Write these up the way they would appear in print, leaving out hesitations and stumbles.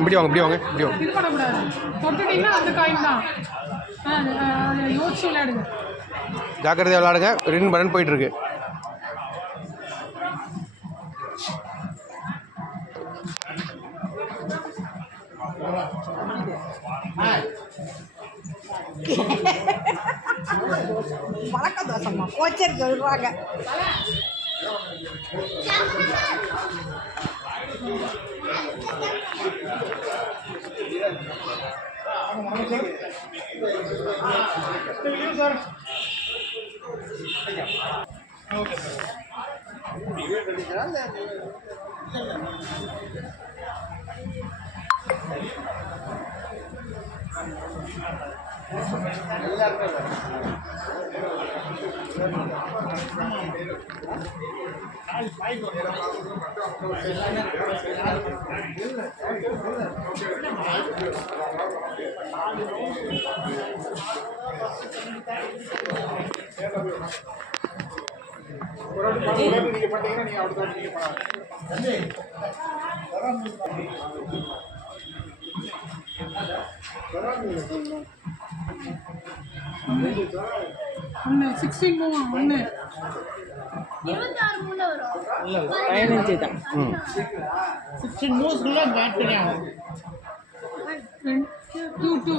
இப்படி வாங்க இப்படி வாங்க இப்படி வாங்க. இது பண்ணக்கூடாது. தொட்டுட்டீங்கன்னா அந்த காயின் தான். யோசிச்சு விளையாடுங்க. ஜாக்கிரதையாக விளையாடுங்க. ரின் பட்டன் போயிட்டு இருக்கு. வழக்க தோசமா கோச்சர் சொல்றாங்க. நீங்க பண்ணீங்கன்னா நீங்க அடுத்த நீங்க பண்ணலாம். 16 மூவ் 1 26 மூல வரும். இல்ல 15 தான். 16 மூவ்ஸ்க்குள்ள பேட் பண்ணியாகும். 2 2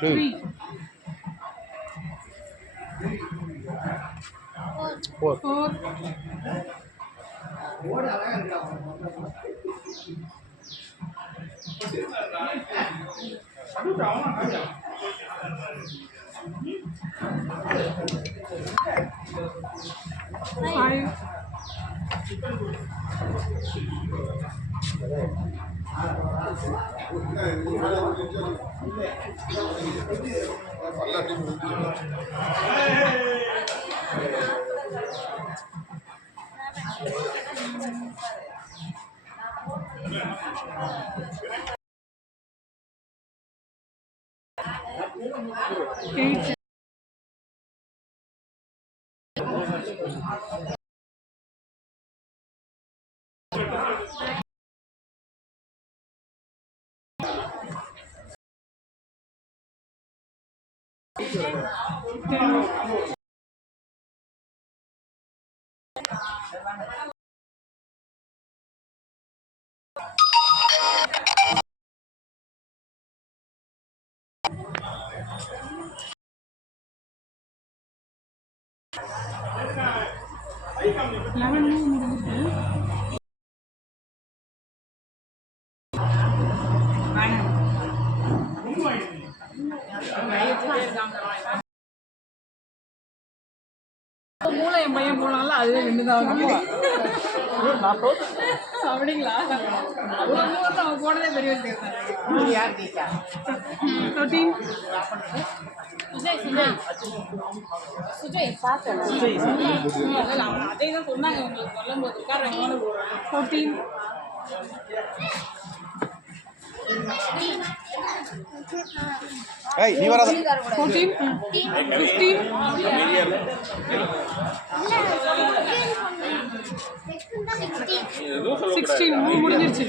3 4 8 11 முடிஞ்சிட்டு மூளை என் பையன் போனாலும் அதுவே நின்றுதான் அப்படிங்களா? அவன் போனதே பெரிய விஷயம். யார் ஜெயிச்சா? 13 சுஜய் பார்த்தேன். அதே தான் சொன்னாங்க உங்களுக்கு சொல்லும் போது. 14 ஏய் நீ வராத. 14 15 16 முடிஞ்சிருச்சு.